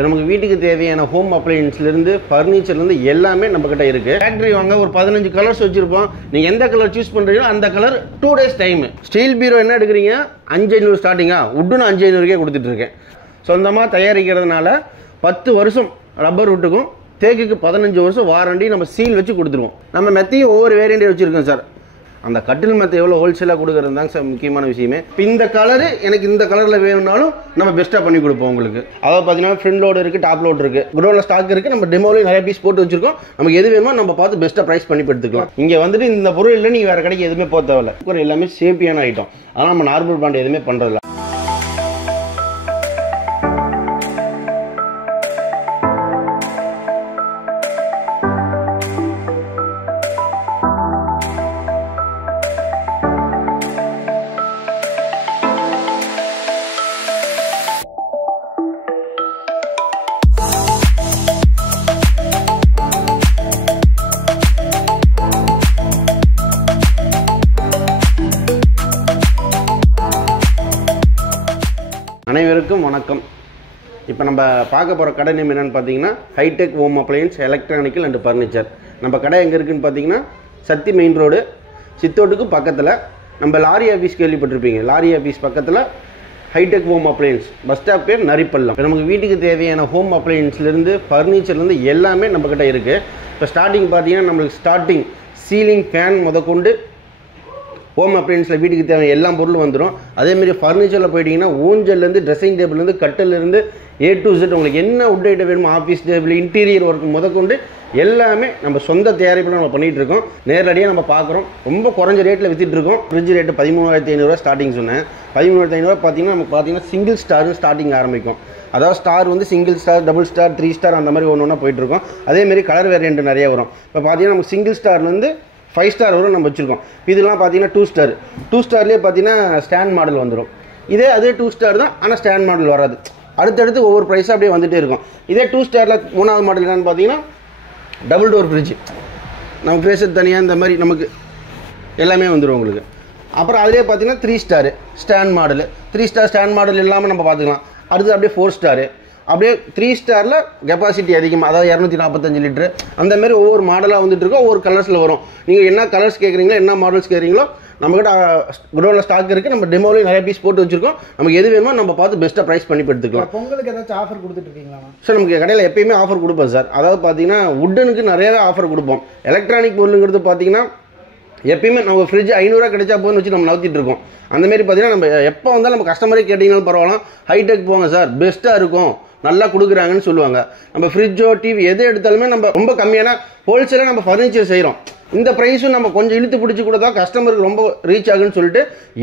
இப்போ நமக்கு வீட்டுக்கு தேவையான ஹோம் அப்ளையன்ஸ்லேருந்து ஃபர்னிச்சர்லேருந்து எல்லாமே நம்மக்கிட்ட இருக்குது. ஃபேக்ட்ரி வாங்க ஒரு 15 கலர்ஸ் வச்சுருப்போம். நீங்கள் எந்த கலர் சூஸ் பண்ணுறீங்களோ அந்த கலர் 2 days டைமு. ஸ்டீல் பீரோ என்ன எடுக்கிறீங்க 5500 ஸ்டார்டிங்கா, உட்டுன்னு 5500க்கே கொடுத்துட்ருக்கேன். சொந்தமாக தயாரிக்கிறதுனால 10 வருஷம் ரப்பர் உட்டுக்கும், தேக்குக்கு 15 வருஷம் வாரண்டி நம்ம சீல் வச்சு கொடுத்துருவோம். நம்ம மெத்தையும் ஒவ்வொரு வேரியண்ட்டே வச்சுருக்கோம் சார். அந்த கட்டில் மெத்தை எவ்வளோ ஹோல்சேலாக கொடுக்குறது தாங்க சார் முக்கியமான விஷயமே. இப்போ இந்த கலரு எனக்கு இந்த கலரில் வேணும்னாலும் நம்ம பெஸ்ட்டாக பண்ணி கொடுப்போம் உங்களுக்கு. அதாவது பார்த்தீங்கன்னா ஃப்ரண்ட் லோடு இருக்குது, டாப் லோடு இருக்குது, குடோனில் ஸ்டாக் இருக்குது. நம்ம டெமோலையும் நிறைய பீஸ் போட்டு வச்சிருக்கோம். நமக்கு எது வேணுமோ நம்ம பார்த்து பெஸ்ட்டாக ப்ரைஸ் பண்ணி எடுத்துக்கலாம். இங்கே வந்துட்டு இந்த பொருள் இல்லை நீங்கள் வேறு கடைக்கு எதுவுமே போக தேவையில்லை. எல்லாமே சேஃப்டியான ஐட்டம். அதனால் நம்ம நார்மல் பிராண்ட் எதுவுமே பண்ணுறதில்ல. அனைவருக்கும் வணக்கம். இப்போ நம்ம பார்க்க போகிற கடை நேம் என்னென்னு பார்த்தீங்கன்னா hi-tech home appliances electronical and furniture. நம்ம கடை எங்கே இருக்குதுன்னு பார்த்தீங்கன்னா சத்தி மெயின் ரோடு, சித்தோட்டுக்கு பக்கத்தில். நம்ம லாரி ஆஃபீஸ் கேள்விப்பட்டிருப்பீங்க, லாரி ஆஃபீஸ் பக்கத்தில் hi-tech home appliances. Bus stop பேர் நரிப்பள்ளம். இப்போ நமக்கு வீட்டுக்கு தேவையான ஹோம் அப்ளையன்ஸ்லேருந்து ஃபர்னிச்சர்லேருந்து எல்லாமே நம்மக்கிட்ட இருக்குது. இப்போ ஸ்டார்டிங் பார்த்தீங்கன்னா நம்மளுக்கு ஸ்டார்டிங் சீலிங் ஃபேன் முதற்கொண்டு ஹோம் அப்ளையன்ஸில் வீட்டுக்கு தேவையான எல்லா பொருளும் வந்துடும். அதேமாதிரி ஃபர்னிச்சரில் போயிட்டீங்கன்னா ஊஞ்சல்லேருந்து ட்ரெஸ்ஸிங் டேபிள்லேருந்து கட்டிலேருந்து A to Z உங்களுக்கு என்ன உட் ஐட்டம் வேணுமோ, ஆஃபீஸ் டேபிள், இன்டீரியர் ஒர்க் முதற்கொண்டு எல்லாமே நம்ம சொந்த தயாரிப்பில் நம்ம பண்ணிகிட்டு இருக்கோம். நேரடியாக நம்ம பார்க்குறோம். ரொம்ப குறைஞ்ச ரேட்டில் விற்றுட்ருக்கோம். ஃப்ரிட்ஜ் ரேட்டு 13,500 ஸ்டார்டிங் சொன்னேன். 13,500 பார்த்தீங்கன்னா நமக்கு பார்த்தீங்கன்னா சிங்கிள் ஸ்டார்னு ஸ்டார்டிங் ஆரம்பிக்கும். அதாவது ஸ்டார் வந்து single star, double star, 3 star அந்த மாதிரி ஒன்று ஒன்றா போயிட்டுருக்கோம். அதேமாரி கலர் வேரியண்ட் நிறைய வரும். இப்போ பார்த்தீங்கன்னா நமக்கு சிங்கிள் ஸ்டார்லேருந்து 5 ஸ்டார் வரும் நம்ம வச்சுருக்கோம். இதெல்லாம் பார்த்தீங்கன்னா 2 ஸ்டார். 2 ஸ்டார்லேயே பார்த்தீங்கன்னா ஸ்டாண்ட் மாடல் வந்துடும். அதே 2 ஸ்டார் தான், ஆனால் ஸ்டாண்ட் மாடல் வராது. அடுத்தடுத்து ஒவ்வொரு ப்ரைஸாக அப்படியே வந்துகிட்டே இருக்கும். இதே 2 ஸ்டாரில் 3வது மாடல் என்னென்னு பார்த்தீங்கன்னா டபுள் டோர் ஃப்ரிட்ஜ். நம்ம ஃப்ரேசர் தனியாக இந்த மாதிரி நமக்கு எல்லாமே வந்துடும் உங்களுக்கு. அப்புறம் அதிலே பார்த்தீங்கன்னா 3 star stand model. 3 star stand model இல்லாமல் நம்ம பார்த்துக்கலாம். அடுத்து அப்படியே 4 ஸ்டாரு. அப்படியே 3 ஸ்டாரில் கெப்பாசிட்டி அதிகமாக, அதாவது 245 லிட்டரு. அந்தமாரி ஒவ்வொரு மாடலாக வந்துட்டு இருக்கோம். ஒவ்வொரு கலர்ஸில் வரும். நீங்கள் என்ன கலர்ஸ் கேட்குறீங்களோ, என்ன மாடல்ஸ் கேட்குறீங்களோ நம்மக்கிட்ட குடோனில் ஸ்டாக் இருக்குது. நம்ம டெமோலையும் நிறைய பீஸ் போட்டு வச்சிருக்கோம். நமக்கு எது வேணுமோ நம்ம பார்த்து பெஸ்ட்டாக ப்ரைஸ் பண்ணி எடுத்துக்கலாம். பொங்கலுக்கு ஏதாச்சும் ஆஃபர் கொடுத்துட்ருக்கீங்களா சார்? நமக்கு கடையில் எப்பயுமே ஆஃபர் கொடுப்போம் சார். அதாவது பார்த்தீங்கன்னா உட்டனுக்கு நிறையவே ஆஃபர் கொடுப்போம். எலக்ட்ரானிக் பொருளுங்கிறது பார்த்தீங்கன்னா எப்பயுமே நம்ம ஃப்ரிட்ஜ் 500 கிடைச்சா போதுன்னு வச்சு நம்ம நவுத்திட்டு இருக்கோம். அந்தமாரி பார்த்தீங்கன்னா நம்ம எப்போ வந்தாலும் நம்ம கஸ்டமரே கேட்டிங்கனாலும் பரவாயில்ல, ஹைடெக் போங்க சார், பெஸ்ட்டாக இருக்கும், நல்லா கொடுக்குறாங்கன்னு சொல்லுவாங்க. நம்ம ஃப்ரிட்ஜோ டிவி எது எடுத்தாலுமே நம்ம ரொம்ப கம்மியான ஹோல்சேலாக நம்ம ஃபர்னிச்சர் செய்கிறோம். இந்த ப்ரைஸும் நம்ம கொஞ்சம் இழுத்து பிடிச்சி கூட தான் கஸ்டமருக்கு ரொம்ப ரீச் ஆகுன்னு சொல்லிட்டு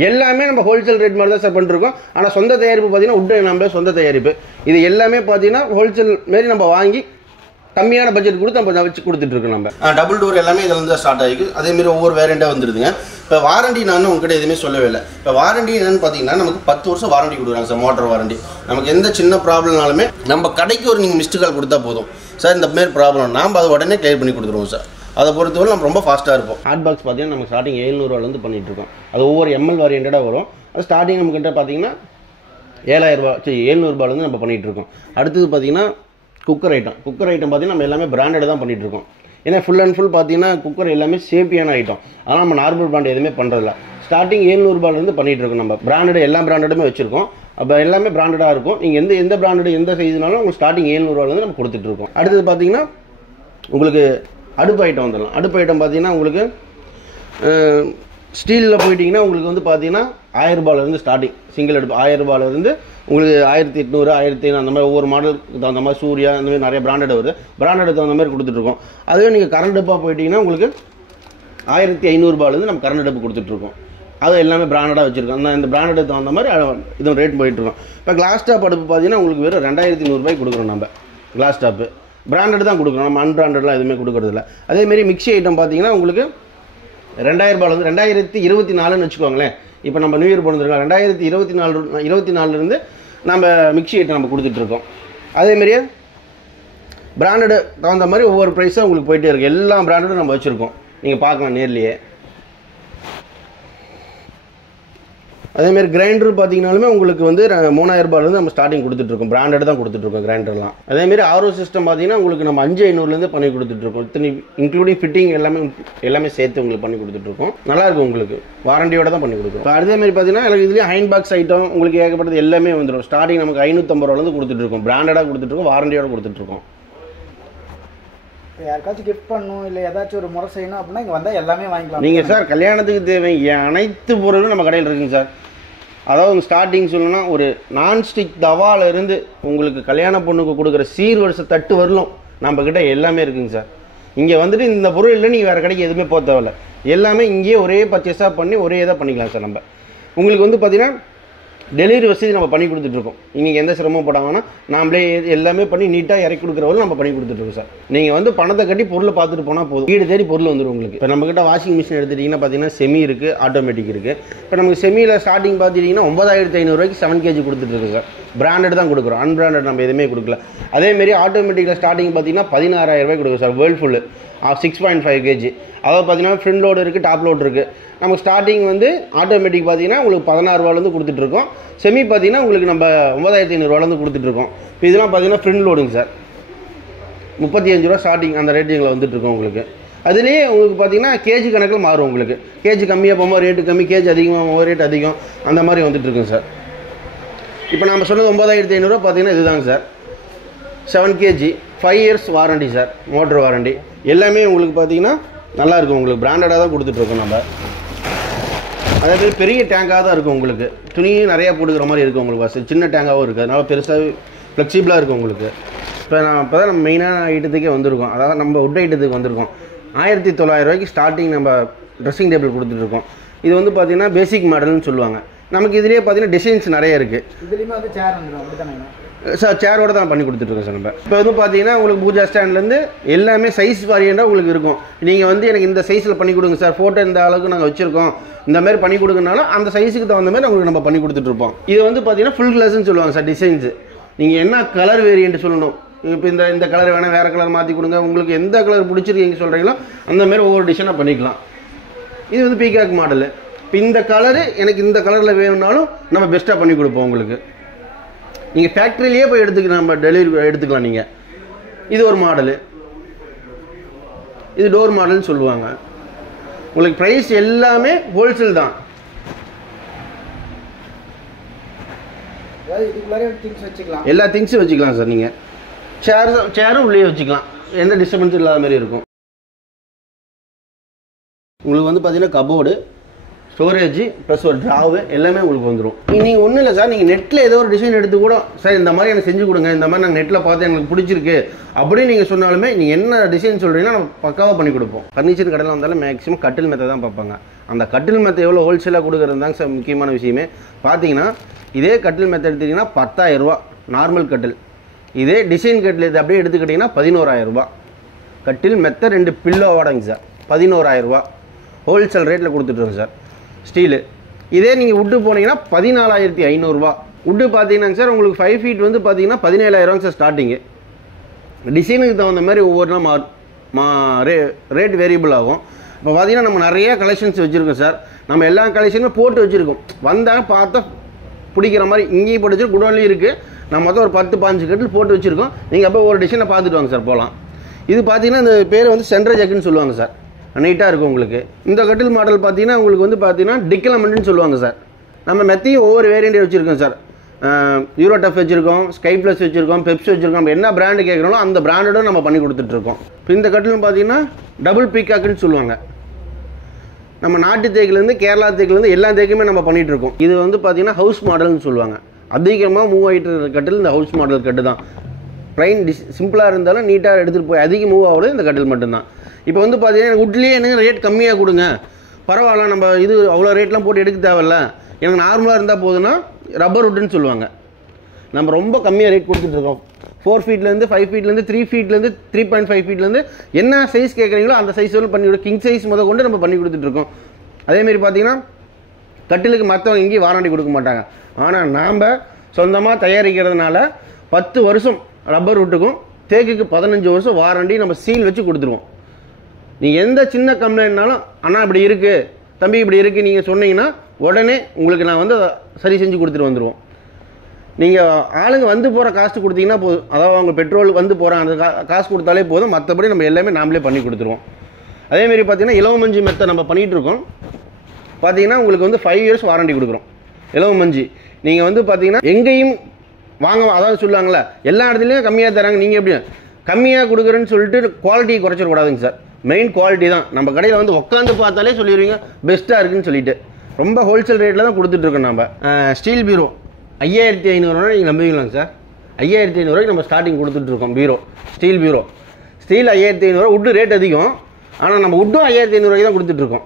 எல்லாமே நம்ம ஹோல்சேல் ரேட் மாதிரி தான் சார் பண்ணிருக்கோம். ஆனால் சொந்த தயாரிப்பு பார்த்தீங்கன்னா உட்டு நம்ம சொந்த தயாரிப்பு. இது எல்லாமே பார்த்தீங்கன்னா ஹோல்சேல் மாரி நம்ம வாங்கி கம்மியான பட்ஜெட் கொடுத்து நம்ம வச்சு கொடுத்துட்ருக்கோம். நம்ம டபுள் டோர் எல்லாமே இதில் வந்து ஸ்டார்ட் ஆகிருக்கு. அதேமாரி ஒவ்வொரு வேரியண்ட்டாக வந்துருதுங்க. இப்போ வாரண்டி நான் உங்ககிட்ட எதுவுமே சொல்லவே இல்லை. இப்போ வாரண்டி என்னென்னு பார்த்தீங்கன்னா நமக்கு 10 வருஷம் வாரண்டி கொடுக்குறாங்க சார். Motor warranty. நமக்கு எந்த சின்ன ப்ராப்ளம்னாலுமே நம்ம கடைக்கு ஒரு நீங்கள் மிஸ்டு கால் கொடுத்தா போதும் சார், இந்த மாரி ப்ராப்ளம் நாம் அதை உடனே கிளியர் பண்ணி கொடுத்துருவோம் சார். அதை பொறுத்தவரை நம்ம ரொம்ப ஃபாஸ்ட்டாக இருப்போம். ஹாட் பாக்ஸ் பார்த்தீங்கன்னா நம்ம ஸ்டார்டிங் 700 ரூபாலேருந்து பண்ணிகிட்ருக்கோம். அது ஒவ்வொரு எம்எல் வேரியண்ட்டாக வரும். அது ஸ்டார்டிங் நம்மக்கிட்ட பார்த்தீங்கன்னா 7,000 ரூபா 700 ரூபாலேருந்து நம்ம பண்ணிகிட்ருக்கோம். அடுத்தது பார்த்தீங்கன்னா குக்கர் ஐட்டம் பார்த்தீங்கன்னா நம்ம எல்லாமே பிராண்டட் தான் பண்ணிகிட்ருக்கோம். ஏன்னா ஃபுல் அண்ட் ஃபுல் பார்த்தீங்கன்னா குக்கர் எல்லாமே சேஃப்டியான ஐட்டம். ஆனால் நம்ம நார்மல் பிராண்ட் எதுவுமே பண்ணுறதில்ல. ஸ்டார்டிங் 700 ரூபாலேருந்து பண்ணிகிட்ருக்கோம். நம்ம பிராண்டட் எல்லா பிராண்டடுமே வச்சுருக்கோம். அப்போ எல்லாமே பிராண்டடாக இருக்கும். நீங்கள் எந்த பிராண்டட் எந்த சைஸ்னாலும் உங்களுக்கு ஸ்டார்டிங் 700 ரூபாலேருந்து நம்ம கொடுத்துட்ருக்கோம். அடுத்தது பார்த்தீங்கன்னா உங்களுக்கு அடுப்பு ஐட்டம் வந்துடலாம். அடுப்பு ஐட்டம் பார்த்தீங்கன்னா உங்களுக்கு ஸ்டீலில் போயிட்டிங்கன்னா உங்களுக்கு வந்து பார்த்தீங்கன்னா 1000 ரூபாயிலேருந்து ஸ்டார்டிங் சிங்கிள் அடுப்பு 1000 ரூபாயிலேருந்து உங்களுக்கு 1800 1500 அந்த மாதிரி ஒவ்வொரு மாடலுக்கு தகுந்த மாதிரி சூர்யா அந்த மாதிரி நிறைய பிராண்டட் வருது. பிராண்டட் தகுந்த மாதிரி கொடுத்துட்ருக்கோம். அதுவே நீங்கள் கரண்ட் அடுப்பாக போயிட்டீங்கன்னா உங்களுக்கு 1500 ரூபாயிலேருந்து நம்ம கரண்ட் அடுப்பு கொடுத்துட்ருக்கோம். அது எல்லாமே பிராண்டடாக வச்சுருக்கோம். இந்த பிராண்டடுக்கு தகுந்த மாதிரி இது ரேட் போயிட்டுருக்கோம். இப்போ கிளாஸ் டாப் அடுப்பு பார்த்தீங்கன்னா உங்களுக்கு வெறும் 2100 ரூபாய்க்கு கொடுக்குறோம். நம்ம கிளாஸ் டாப்பு பிராண்டட் தான் கொடுக்குறோம். நம்ம அன்பிராண்டட்லாம் எதுவுமே கொடுக்குறதில்ல. அதேமாரி மிக்சி ஐட்டம் பார்த்தீங்கன்னா உங்களுக்கு 2000 ரூபாயிலேருந்து 2024ன்னு வச்சுக்கோங்களேன். இப்போ நம்ம நியூ இயர் போனதுருக்கோம். 2024 நம்ம மிக்சி ஐட்டம் நம்ம கொடுத்துட்ருக்கோம். அதேமாரியே பிராண்டடு தகுந்த மாதிரி ஒவ்வொரு ப்ரைஸாக உங்களுக்கு போயிட்டே இருக்குது. எல்லா பிராண்டடும் நம்ம வச்சுருக்கோம். நீங்கள் பார்க்கலாம் நேர்லேயே. அதேமாதிரி கிரைண்டர் பார்த்தீங்கன்னாலுமே உங்களுக்கு வந்து 3000 ரூபாயிலேருந்து நம்ம ஸ்டார்டிங் கொடுத்துட்ருக்கோம். பிராண்டட் தான் கொடுத்துட்ருக்கோம் கிரைண்டர்லாம். அதேமாதிரி ஆர்ஓ சிஸ்டம் பார்த்தீங்கன்னா உங்களுக்கு நம்ம 5500 பண்ணி கொடுத்துட்ருக்கோம். இத்தனை இன்க்ளூடிங் ஃபிட்டிங் எல்லாமே சேர்த்து உங்களுக்கு பண்ணி கொடுத்துட்ருக்கோம். நல்லாயிருக்கும் உங்களுக்கு வாரண்டியோட தான் பண்ணி கொடுக்கும். இப்போ அதேமாதிரி பார்த்தீங்கன்னா எனக்கு இதுலேயே ஹைன் பாக்ஸ் ஐட்டம் உங்களுக்கு ஏகப்பட்டது எல்லாமே வந்துடும். ஸ்டார்டிங் நமக்கு 550 ரூபாயிலேருந்து கொடுத்துட்ருக்கோம். பிராண்டடாக கொடுத்துட்ருக்கோம், வாரண்டியோட கொடுத்துட்ருக்கோம். யாருக்காச்சும் கிஃப்ட் பண்ணணும் இல்லை ஏதாச்சும் ஒரு முறை செய்யணும் அப்படின்னா இங்கே வந்தால் எல்லாமே வாங்கிக்கலாம். நீங்கள் சார் கல்யாணத்துக்கு தேவை அனைத்து பொருளும் நம்ம கடையில் இருக்குங்க சார். அதாவது ஸ்டார்டிங் சொல்லணும்னா ஒரு நான்ஸ்டிக் தவால இருந்து உங்களுக்கு கல்யாண பொண்ணுக்கு கொடுக்குற சீர்வரிசை தட்டு வரலும் நம்மக்கிட்ட எல்லாமே இருக்குங்க சார். இங்கே வந்துட்டு இந்த பொருள் இல்லை நீங்கள் வேறு கடைக்கு எதுவுமே போக தேவையில்ல. எல்லாமே இங்கேயே ஒரே பர்ச்சேஸாக பண்ணி ஒரே இதாக பண்ணிக்கலாம் சார். நம்ம உங்களுக்கு வந்து பார்த்தீங்கன்னா டெலிவரி வசதி நம்ம பண்ணி கொடுத்துட்ருக்கோம். இன்றைக்கி எந்த சிரமம் போட்டாங்கன்னா நாமளே எல்லாமே பண்ணி நீட்டாக இறக்கி கொடுக்குறவரை நம்ம பண்ணி கொடுத்துட்ருக்கோம் சார். நீங்கள் வந்து பணத்தை கட்டி பொருளை பார்த்துட்டு போனால் போதும், வீடு தேடி பொருள் வந்துடும் உங்களுக்கு. இப்போ நம்மக்கிட்ட வாஷிங் மிஷின் எடுத்துட்டிங்கன்னா பார்த்தீங்கன்னா செமி இருக்குது, ஆட்டோமேட்டிக் இருக்குது. இப்போ நமக்கு செமியில் ஸ்டார்டிங் பார்த்துட்டிங்கன்னா 9500 ரூபாய்க்கு 7 kg கொடுத்துட்ருக்கு சார். பிராண்டட் தான் கொடுக்குறோம், அன்பிராண்டட் நம்ம எதுவுமே கொடுக்கல. அதேமாரி ஆட்டோமேட்டிக்கில் ஸ்டார்டிங் பார்த்தீங்கன்னா 16000 ரூபாய்க்கு கொடுக்குறோம் சார். வேர்ல்ஃபுல்லு 6.5 kg. அதாவது பார்த்தீங்கன்னா ஃப்ரண்ட் லோடு இருக்குது, டாப் லோடு இருக்குது. நமக்கு ஸ்டார்டிங் வந்து ஆட்டோமேட்டிக் பார்த்தீங்கன்னா உங்களுக்கு 16 ரூபாலேருந்து கொடுத்துட்ருக்கோம். செமி பார்த்தீங்கன்னா உங்களுக்கு நம்ம 9500 ரூபாலேருந்து கொடுத்துட்ருக்கோம். இப்போ இதெல்லாம் பார்த்தீங்கன்னா ஃப்ரண்ட் லோடுங்க சார். 35 ரூபா ஸ்டார்டிங் அந்த ரேட்டிங்கில் வந்துட்டுருக்கோம் உங்களுக்கு. அதுலேயே உங்களுக்கு பார்த்தீங்கன்னா கேஜி கணக்கில் மாறும் உங்களுக்கு. கேஜி கம்மியாக போகும்போது ரேட்டு கம்மி, கேஜி அதிகமாக ரேட் அதிகம், அந்த மாதிரி வந்துட்டுருக்குங்க சார். இப்போ நம்ம சொன்னது 9500 பார்த்தீங்கன்னா இதுதாங்க sir. 7 kg 5 years warranty sir, motor warranty எல்லாமே உங்களுக்கு பார்த்தீங்கன்னா நல்லாயிருக்கும். உங்களுக்கு பிராண்டடாக தான் கொடுத்துட்ருக்கோம் நம்ம. அதாவது பெரிய டேங்காக தான் இருக்கும் உங்களுக்கு. துணியும் நிறையா போட்டுக்கிற மாதிரி இருக்கும் உங்களுக்கு. பஸ் சின்ன டேங்காகவும் இருக்குது, அதனால் பெருசாக ஃப்ளெக்சிபிளாக இருக்கும் உங்களுக்கு. இப்போ தான் நம்ம மெயினான ஐட்டத்துக்கே வந்திருக்கோம். அதாவது நம்ம உட் ஐட்டத்துக்கு வந்திருக்கோம். 1900 ரூபாய்க்கு ஸ்டார்டிங் நம்ம ட்ரெஸ்ஸிங் டேபிள் கொடுத்துட்ருக்கோம். இது வந்து பார்த்தீங்கன்னா பேசிக் மாடல்னு சொல்லுவாங்க. நமக்கு இதிலே பார்த்தீங்கன்னா டிசைன்ஸ் நிறைய இருக்குது. இதுலேயுமே வந்து சேர் வந்துடும் அப்படி தானே சார்? சேரோட தான் பண்ணி கொடுத்துட்ருக்கோம் சார் நம்ம. இப்போ வந்து பார்த்தீங்கன்னா உங்களுக்கு பூஜா ஸ்டாண்ட்லேருந்து எல்லாமே சைஸ் வாரியண்டாக உங்களுக்கு இருக்கும். நீங்கள் வந்து எனக்கு இந்த சைஸில் பண்ணி கொடுங்க சார், ஃபோட்டோ இந்த அளவுக்கு நாங்கள் வச்சுருக்கோம், இந்த மாதிரி பண்ணி கொடுங்கனாலும் அந்த சைஸுக்கு தகுந்த மாதிரி உங்களுக்கு நம்ம பண்ணி கொடுத்துட்ருப்போம். இது வந்து பார்த்தீங்கன்னா ஃபுல் கிளாஸ்ன்னு சொல்லுவாங்க சார். டிசைன்ஸு நீங்கள் என்ன கலர் வேரியன்ட் சொல்லணும், இப்போ இந்த கலர் வேணால் வேறு கலர் மாற்றி கொடுங்க, உங்களுக்கு எந்த கலர் பிடிச்சிருக்கீங்க சொல்கிறீங்களோ அந்தமாரி ஒவ்வொரு டிசைனாக பண்ணிக்கலாம். இது வந்து பீகாக் மாடலு. இப்போ இந்த கலரு எனக்கு இந்த கலரில் வேணும்னாலும் நம்ம பெஸ்ட்டாக பண்ணி கொடுப்போம் உங்களுக்கு. நீங்கள் ஃபேக்ட்ரியிலேயே போய் நம்ம டெலிவரி எடுத்துக்கலாம் நீங்கள். இது ஒரு மாடலு, இது டோர் மாடல்னு சொல்லுவாங்க. உங்களுக்கு ப்ரைஸ் எல்லாமே ஹோல்சேல் தான். எல்லா திங்ஸும் வச்சுக்கலாம் சார். நீங்கள் சேரும் உள்ளே வச்சுக்கலாம், எந்த டிஸ்டர்பன்ஸும் இல்லாத மாதிரி இருக்கும். உங்களுக்கு வந்து பார்த்தீங்கன்னா கபோர்டு, ஸ்டோரேஜ் ப்ளஸ் ஒரு ட்ராவு எல்லாமே உங்களுக்கு வந்துடும். நீங்கள் ஒன்றும் இல்லை சார், நீங்கள் நெட்டில் ஏதோ ஒரு டிசைன் எடுத்து கூட சார் இந்த மாதிரி எனக்கு செஞ்சு கொடுங்க, இந்த மாதிரி நாங்கள் நெட்டில் பார்த்து எனக்கு பிடிச்சிருக்கு அப்படின்னு நீங்கள் சொன்னாலுமே நீங்கள் என்ன டிசைன் சொல்கிறீங்கன்னா நம்ம பக்காவாக பண்ணி கொடுப்போம். ஃபர்னிச்சர் கடையில் வந்தாலும் மேக்ஸிமம் கட்டில் மெத்தை தான் பார்ப்பாங்க. அந்த கட்டில் மெத்தை எவ்வளோ ஹோல்சேலாக கொடுக்குறது தாங்க சார் முக்கியமான விஷயமே. பார்த்தீங்கன்னா இதே கட்டில் மெத்தை எடுத்திங்கன்னா 10000 ரூபா நார்மல் கட்டில். இதே டிசைன் கட்டில் இது அப்படியே எடுத்துக்கிட்டிங்கன்னா 11000 ரூபா. கட்டில் மெத்தை 2 பில்லோவாடங்க சார், 11000 ரூபா ஹோல்சேல் ரேட்டில் கொடுத்துட்ருக்கோம் சார். ஸ்டீலு இதே நீங்கள் உட்டு போனீங்கன்னா 14500 ரூபா. உட்டு பார்த்தீங்கன்னா சார் உங்களுக்கு 5 feet வந்து பார்த்தீங்கன்னா 17000 சார் ஸ்டார்டிங்கு. டிசைனுக்கு தகுந்த மாதிரி ஒவ்வொரு நாள் ரேட் வேரியபிள் ஆகும். இப்போ பார்த்தீங்கன்னா நம்ம நிறைய கலெக்ஷன்ஸ் வச்சுருக்கோம் சார். நம்ம எல்லா கலெக்ஷனுமே போட்டு வச்சுருக்கோம். வந்தால் பார்த்தா பிடிக்கிற மாதிரி இங்கேயும் போட்டு வச்சு குடோன்லேயும் இருக்குது. நம்ம மொத்தம் ஒரு 10-15 கட்டில் போட்டு வச்சுருக்கோம். நீங்கள் அப்போ ஒரு டிசைனை பார்த்துட்டு வாங்க சார் போகலாம். இது பார்த்தீங்கன்னா இந்த பேர் வந்து சென்ட்ரல் ஜக்குன்னு சொல்லுவாங்க சார். நீட்டாக இருக்கும் உங்களுக்கு. இந்த கட்டில் மாடல் பார்த்தீங்கன்னா உங்களுக்கு வந்து பார்த்தீங்கன்னா டிக்கலமெண்ட்னு சொல்லுவாங்க சார். நம்ம மெத்தையும் ஒவ்வொரு வேரியண்ட் வச்சுருக்கோம் சார். யூரோ டஃப் வச்சுருக்கோம், ஸ்கை ப்ளஸ் வச்சுருக்கோம், பெப்ஸ் வச்சுருக்கோம். நம்ம என்ன பிராண்டு கேட்குறோம் அந்த பிராண்டோட நம்ம பண்ணி கொடுத்துட்ருக்கோம். இப்போ இந்த கட்டில் பார்த்தீங்கன்னா டபுள் பீகாக்குன்னு சொல்லுவாங்க. நம்ம நாட்டு தேக்கிலேருந்து கேரளா தேக்கிலேருந்து எல்லா தேக்குமே நம்ம பண்ணிகிட்ருக்கோம். இது வந்து பார்த்தீங்கன்னா ஹவுஸ் மாடல்னு சொல்லுவாங்க. அதிகமாக மூவ் ஆகிட்டு இருக்கிற கட்டில் இந்த ஹவுஸ் மாடல் கட்டு தான். ப்ளைன் சிம்பிளாக இருந்தாலும் நீட்டாக எடுத்துகிட்டு போய் அதிகம் மூவ் ஆகுது இந்த கட்டில் மட்டும்தான். இப்போ வந்து பார்த்தீங்கன்னா எனக்கு உட்லேயே எனக்கு ரேட் கம்மியாக கொடுங்க, பரவாயில்ல நம்ம இது அவ்வளோ ரேட்லாம் போட்டு எடுக்க தேவையில்ல, எனக்கு நார்மலாக இருந்தால் போதுன்னா ரப்பர் உட்டுன்னு சொல்லுவாங்க. நம்ம ரொம்ப கம்மியாக ரேட் கொடுத்துட்ருக்கோம். 4 feetலேருந்து 5 feetலேருந்து 3 feetலேருந்து 3.5 feetலேருந்து என்ன சைஸ் கேட்குறீங்களோ அந்த சைஸ் பண்ணி கொடுக்கும். கிங் சைஸ் முதல் கொண்டு நம்ம பண்ணி கொடுத்துட்ருக்கோம். அதேமாரி பார்த்தீங்கன்னா கட்டிலுக்கு மற்றவங்க எங்கேயும் வாரண்டி கொடுக்க மாட்டாங்க. ஆனால் நாம் சொந்தமாக தயாரிக்கிறதுனால 10 வருஷம் ரப்பர் உட்டுக்கும், தேக்குக்கு 15 வருஷம் வாரண்டி நம்ம சீல் வச்சு கொடுத்துருவோம். நீங்கள் எந்த சின்ன கம்ப்ளைண்ட்னாலும் அண்ணா இப்படி இருக்குது, தம்பி இப்படி இருக்குது நீங்கள் சொன்னீங்கன்னா உடனே உங்களுக்கு நான் வந்து சரி செஞ்சு கொடுத்துட்டு வந்துடுவோம். நீங்கள் ஆளுங்க வந்து போகிற காஸ்ட்டு கொடுத்தீங்கன்னா போதும், அதாவது அவங்க பெட்ரோல் வந்து போகிறாங்க அந்த காசு கொடுத்தாலே போதும், மற்றபடி நம்ம எல்லாமே நாமளே பண்ணி கொடுத்துருவோம். அதேமாரி பார்த்தீங்கன்னா இலவ மஞ்சி மெத்தட் நம்ம பண்ணிகிட்ருக்கோம். பார்த்தீங்கன்னா உங்களுக்கு வந்து 5 இயர்ஸ் வாரண்டி கொடுக்குறோம். இலவ மஞ்சி நீங்கள் வந்து பார்த்தீங்கன்னா எங்கேயும் வாங்க, அதாவது சொல்லுவாங்களே எல்லா இடத்துலையும் கம்மியாக தராங்க, நீங்கள் எப்படி கம்மியாக கொடுக்குறேன்னு சொல்லிட்டு குவாலிட்டியை குறைச்சிடக்கூடாதுங்க சார். மெயின் குவாலிட்டி தான். நம்ம கடையில் வந்து உட்காந்து பார்த்தாலே சொல்லிடுவீங்க பெஸ்ட்டாக இருக்குன்னு சொல்லிட்டு. ரொம்ப ஹோல்சேல் ரேட்டில் தான் கொடுத்துட்ருக்கோம். நம்ம ஸ்டீல் பீரோ 5500 நீங்கள் நம்பிக்கலாங்க சார். 5500 நம்ம ஸ்டார்டிங் கொடுத்துட்ருக்கோம். பீரோ ஸ்டீல் பீரோ ஸ்டீல் 5500. உட்டு ரேட் அதிகம், ஆனால் நம்ம உட்டும் 5500 தான் கொடுத்துட்ருக்கோம்.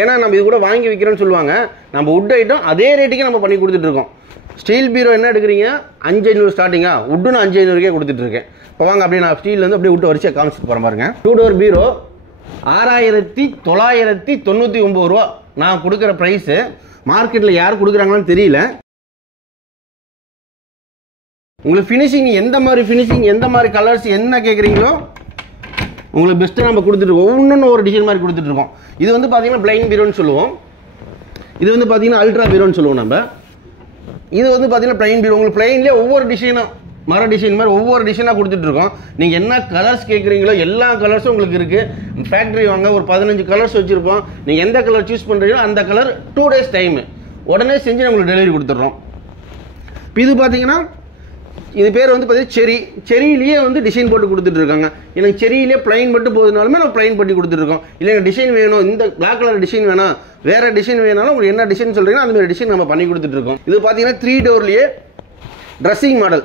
ஏன்னா நம்ம இது கூட வாங்கி விற்கிறோன்னு சொல்லுவாங்க, நம்ம உட் ஐட்டம் அதே ரேட்டுக்கே நம்ம பண்ணி கொடுத்துட்ருக்கோம். ஸ்டீல் பீரோ என்ன எடுக்கிறீங்க 5500 ஸ்டார்டிங்கா, உட்டுன்னு 5500 கொடுத்துட்ருக்கேன். இப்போ வாங்க அப்படியே நான் ஸ்டீல்லேருந்து அப்படியே விட்டு வரிசையாக காமிச்சிட்டு போகிறேன் பாருங்க. 2 டோர் பீரோ 6999 ரூபா நான் கொடுக்குற ப்ரைஸு. மார்க்கெட்டில் யார் கொடுக்குறாங்களான்னு தெரியல. உங்களுக்கு ஃபினிஷிங் எந்த மாதிரி ஃபினிஷிங், எந்த மாதிரி கலர்ஸ் என்ன கேட்குறீங்களோ உங்களுக்கு பெஸ்ட்டாக நம்ம கொடுத்துட்ருக்கோம். ஒன்று ஒரு டிசைன் மாதிரி கொடுத்துட்ருக்கோம். இது வந்து பார்த்தீங்கன்னா பிளைன் பீரோன்னு சொல்லுவோம். இது வந்து பார்த்தீங்கன்னா அல்ட்ரா பீரோன்னு சொல்லுவோம் நம்ம. இது வந்து பார்த்தீங்கன்னா பிளைன் பீரோ. உங்களுக்கு பிளைன்லேயே ஒவ்வொரு டிசைனாக மர டிசைன் மாதிரி ஒவ்வொரு டிசைனாக கொடுத்துட்ருக்கோம். நீங்கள் என்ன கலர்ஸ் கேட்குறீங்களோ எல்லா கலர்ஸும் உங்களுக்கு இருக்குது. ஃபேக்ட்ரி வாங்க ஒரு 15 கலர்ஸ் வச்சுருப்போம். நீங்கள் எந்த கலர் சூஸ் பண்ணுறீங்களோ அந்த கலர் 2 days டைமு உடனே செஞ்சு உங்களுக்கு டெலிவரி கொடுத்துட்றோம். இப்போ இது பார்த்தீங்கன்னா இது பேர் வந்து பார்த்தீங்கன்னா செரியிலேயே வந்து டிசைன் போட்டு கொடுத்துட்ருக்காங்க. எனக்கு செரியிலே பிளைன் மட்டும் போதுனாலுமே நம்ம பிளைன் பண்ணி கொடுத்துட்ருக்கோம். இல்லை எனக்கு டிசைன் வேணும், இந்த பிளாக் கலர் டிசைன் வேணாம், வேறு டிசைன் வேணாலும் உங்களுக்கு என்ன டிசைன் சொல்கிறீங்கன்னா அந்தமாதிரி டிசைன் நம்ம பண்ணி கொடுத்துட்ருக்கோம். இது பார்த்தீங்கன்னா 3 டோர்லேயே ட்ரெஸ்ஸிங் மாடல்.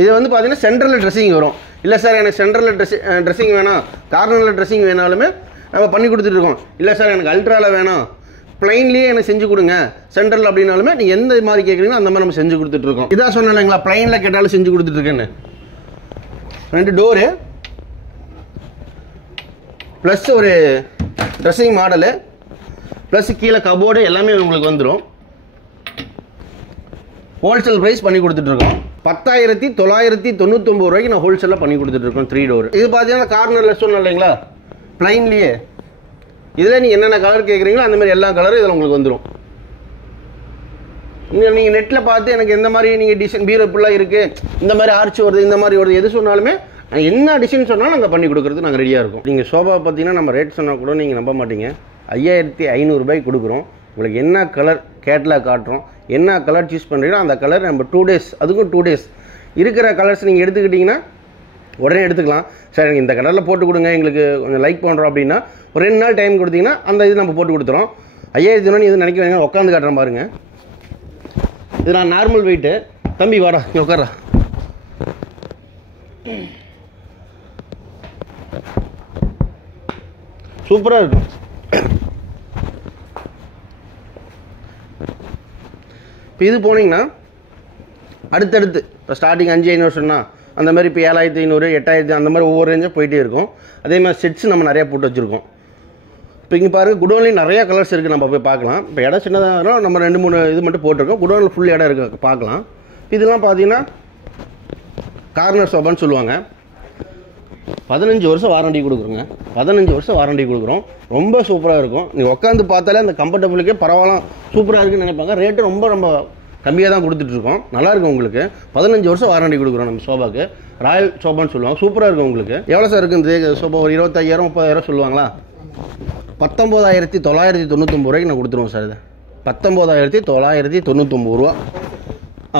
இது வந்து பார்த்தீங்கன்னா சென்ட்ரலில் ட்ரெஸ்ஸிங் வரும். இல்லை சார் எனக்கு சென்ட்ரலில் ட்ரெஸ்ஸிங் வேணாம், கார்னரில் ட்ரெஸ்ஸிங் வேணாலுமே நம்ம பண்ணி கொடுத்துட்ருக்கோம். இல்லை சார் எனக்கு அல்ட்ராவில் வேணாம், பிளைன்லேயே எனக்கு செஞ்சு கொடுங்க சென்ட்ரல் அப்படின்னாலுமே நீங்கள் எந்த மாதிரி கேட்குறீங்களோ அந்த மாதிரி நம்ம செஞ்சு கொடுத்துட்ருக்கோம். இதான் சொன்னேன் இல்லைங்களா, பிளைனில் கேட்டாலும் செஞ்சு கொடுத்துட்ருக்கேன்னு. 2 டோரு ப்ளஸ் ஒரு ட்ரெஸ்ஸிங் மாடலு ப்ளஸ் கீழே கபோர்டு எல்லாமே உங்களுக்கு வந்துடும். ஹோல்சேல் ப்ரைஸ் பண்ணி கொடுத்துட்ருக்கோம். 10,999 ரூபாய்க்கு நான் ஹோல்சேலில் பண்ணி கொடுத்துட்ருக்கோம் 3 டோர். இது பார்த்தீங்கன்னா கார்னரில் சொன்னேன் இல்லைங்களா, பிளைன்லேயே இதில் நீங்கள் என்னென்ன கலர் கேட்குறீங்களோ அந்த மாதிரி எல்லா கலரும் இதில் உங்களுக்கு வந்துடும். நீங்கள் நெட்டில் பார்த்து எனக்கு எந்த மாதிரி நீங்கள் டிசைன் பீரோ இப்படிலாம் இருக்குது, இந்த மாதிரி ஆர்ச்சி வருது, இந்த மாதிரி வருது, எது சொன்னாலுமே என்ன டிசைன் சொன்னாலும் நாங்கள் பண்ணி கொடுக்குறது நாங்கள் ரெடியாக இருக்கோம். நீங்கள் சோபா பார்த்தீங்கன்னா நம்ம ரேட் சொன்னால் கூட நீங்கள் நம்ப மாட்டீங்க. 5,500 ரூபாய்க்கு கொடுக்குறோம். உங்களுக்கு என்ன கலர் கேட்லாக் காட்டுறோம், என்ன கலர் சூஸ் பண்ணுறீங்களோ அந்த கலர் நம்ம 2 days, அதுக்கும் 2 days இருக்கிற கலர்ஸ் நீங்கள் எடுத்துக்கிட்டிங்கன்னா உடனே எடுத்துக்கலாம். சார் எனக்கு இந்த கலரில் போட்டு கொடுங்க, எங்களுக்கு கொஞ்சம் லைக் பண்ணுறோம் அப்படின்னா ஒரு 2 நாள் டைம் கொடுத்தீங்கன்னா அந்த இது நம்ம போட்டு கொடுத்துறோம். 5,000 இது நினைக்க வேணாம், உட்காந்து காட்டுறேன் பாருங்கள். இது நான் நார்மல் வெயிட்டு. தம்பி வாடா இங்கே உட்காரா. சூப்பராக இருக்கும். இப்போ இது போனீங்கன்னா அடுத்தடுத்து இப்போ ஸ்டார்டிங் 5,500 சொன்னால் அந்த மாதிரி இப்போ 7,500 8,000 அந்த மாதிரி ஒவ்வொரு ரேஞ்சாக போயிட்டே இருக்கும். அதே மாதிரி செட்ஸ் நம்ம நிறையா போட்டு வச்சுருக்கோம். இப்போ இங்கே பாருங்கள், குடோன்லேயும் நிறையா கலர்ஸ் இருக்குது, நம்ம போய் பார்க்கலாம். இப்போ இடம் சின்னதாக நம்ம 2-3 இது மட்டும் போட்டிருக்கோம். குடோனில் ஃபுல் இடம் இருக்குது, பார்க்கலாம். இதெல்லாம் பார்த்தீங்கன்னா கார்னர் சோபான்னு சொல்லுவாங்க. 15 வருஷம் வாரண்டி கொடுக்குறோங்க. 15 வருஷம் வாரண்டி கொடுக்குறோம். ரொம்ப சூப்பராக இருக்கும். நீங்கள் உட்காந்து பார்த்தாலே அந்த கம்ஃபர்டபுளுக்கே பரவாயில்ல, சூப்பராக இருக்குன்னு நினைப்பாங்க. ரேட்டு ரொம்ப கம்மியாக தான் கொடுத்துட்ருக்கோம். நல்லாயிருக்கும் உங்களுக்கு. 15 வருஷம் வாரண்டி கொடுக்குறோம் நம்ம சோபாவுக்கு. ராயல் சோபான்னு சொல்லுவாங்க. சூப்பராக இருக்கும் உங்களுக்கு. எவ்வளோ சார் இருக்குது இந்த சோபா? ஒரு 25,000 30,000 சொல்லுவாங்களா? 19,999 ரூபாய்க்கு நான் கொடுத்துருவோம் சார். இது 19,999 ரூபா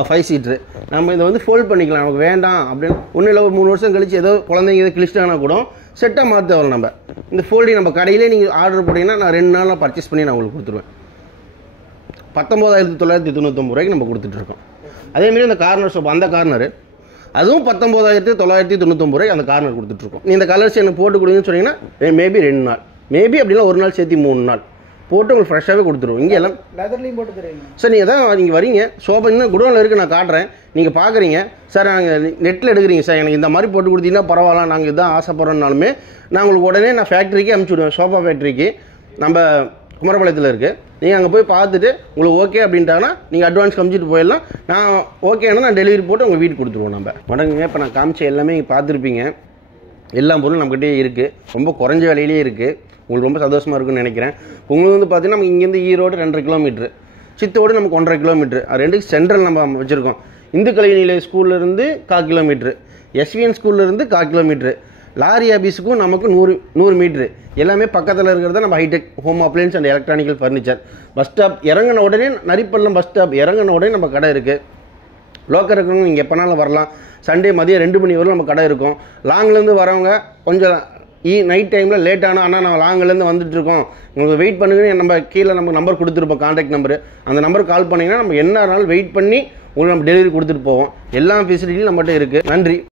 5 சீட்ரு. நம்ம இதை வந்து ஃபோல்ட் பண்ணிக்கலாம். நமக்கு வேண்டாம் அப்படின்னு ஒன்றும் இல்லை, ஒரு 3 வருஷம் கழிச்சு ஏதோ குழந்தைங்க எதோ கிழிச்சிட்டாங்கன்னா கூட செட்டாக மாற்ற வரலாம். நம்ம இந்த ஃபோல்டிங் நம்ம கடையிலே நீங்கள் ஆர்டர் போட்டிங்கன்னா நான் 2 நாளில் பர்ச்சேஸ் பண்ணி நான் உங்களுக்கு கொடுத்துருவேன். 19,999 ரூபாய்க்கு நம்ம கொடுத்துட்ருக்கோம். அதேமாரி அந்த கார்னர் சோஃபா, அந்த கார்னரு அதுவும் 19,999 ரூபாய்க்கு அந்த கார்னர் கொடுத்துட்ருக்கோம். இந்த கலர்ஸ் எனக்கு போட்டு கொடுங்கன்னு சொன்னீங்கன்னா மேபி 2 நாள், மேபி அப்படின்னா ஒரு நாள் சேர்த்து 3 நாள் போட்டு உங்களுக்கு ஃப்ரெஷ்ஷாகவே கொடுத்துருவோம். இங்கே எல்லாம் லெதர்லையும் போட்டு தருவீங்க சார். நீங்கள் தான் நீங்கள் வரீங்க, சோஃபா இன்னும் குடோனில் இருக்குது, நான் காட்டுறேன், நீங்கள் பார்க்குறீங்க. சார் நாங்கள் நெட்டில் எடுக்கிறீங்க சார், எனக்கு இந்த மாதிரி போட்டு கொடுத்தீங்கன்னா பரவாயில்ல, நாங்கள் இதுதான் ஆசைப்படுறோன்னாலுமே நான் உங்களுக்கு உடனே நான் ஃபேக்ட்ரிக்கு அனுப்பிச்சி விடுவேன். சோஃபா ஃபேக்ட்ரிக்கு நம்ம குமரபாளையத்தில் இருக்குது. நீங்கள் அங்கே போய் பார்த்துட்டு உங்களுக்கு ஓகே அப்படின்ட்டாங்கன்னா நீங்கள் அட்வான்ஸ் காமிச்சிட்டு போயிடலாம். நான் ஓகேன்னா நான் டெலிவரி போட்டு உங்கள் வீட்டுக்கு கொடுத்துருவோம். நம்ம மடங்குங்க இப்போ நான் காமிச்ச எல்லாமே பார்த்துருப்பீங்க. எல்லா பொருளும் நம்மகிட்டே இருக்குது. ரொம்ப குறைஞ்ச விலையிலே இருக்குது. உங்களுக்கு ரொம்ப சந்தோஷமாக இருக்குன்னு நினைக்கிறேன். உங்களுக்கு வந்து பார்த்தீங்கன்னா நம்ம இங்கேருந்து ஈரோடு 2.5 கிலோமீட்ரு, சித்தோடு நமக்கு 1.5 கிலோமீட்ரு, ரெண்டுக்கு சென்ட்ரல் நம்ம வச்சுருக்கோம். இந்து கலை நிலைய ஸ்கூல்லேருந்து 1/4 கிலோமீட்ரு, எஸ்விஎன் ஸ்கூல்லேருந்து 1/4 கிலோமீட்ரு, லாரி ஆஃபீஸுக்கும் நமக்கு 100 மீட்ரு. எல்லாமே பக்கத்தில் இருக்கிறத நம்ம hi-tech home appliances and electronical furniture. Bus stop இறங்கின உடனே நரிப்பள்ளம் பஸ் ஸ்டாப் இறங்கின உடனே நம்ம கடை இருக்குது. லோக்கல் இருக்கிறவங்க நீங்கள் எப்போனாலும் வரலாம். சண்டே மதியம் 2 மணி வரைக்கும் நம்ம கடை இருக்கும். லாங்லேருந்து வரவங்க கொஞ்சம் நைட் டைமில் லேட்டான ஆனால் நான் லாங்கிலேருந்து வந்துட்டுருக்கோம், உங்களுக்கு வெயிட் பண்ணுங்கன்னு நம்ம கீழே நம்ம நம்பர் கொடுத்துருப்போம், கான்டாக்ட் நம்பரு. அந்த நம்பருக்கு கால் பண்ணிங்கன்னா நம்ம என்ன நாள் வெயிட் பண்ணி உங்களுக்கு நம்ம டெலிவரி கொடுத்துட்டு போவோம். எல்லா ஃபெசிலிட்டியும் நம்மகிட்ட இருக்குது. நன்றி.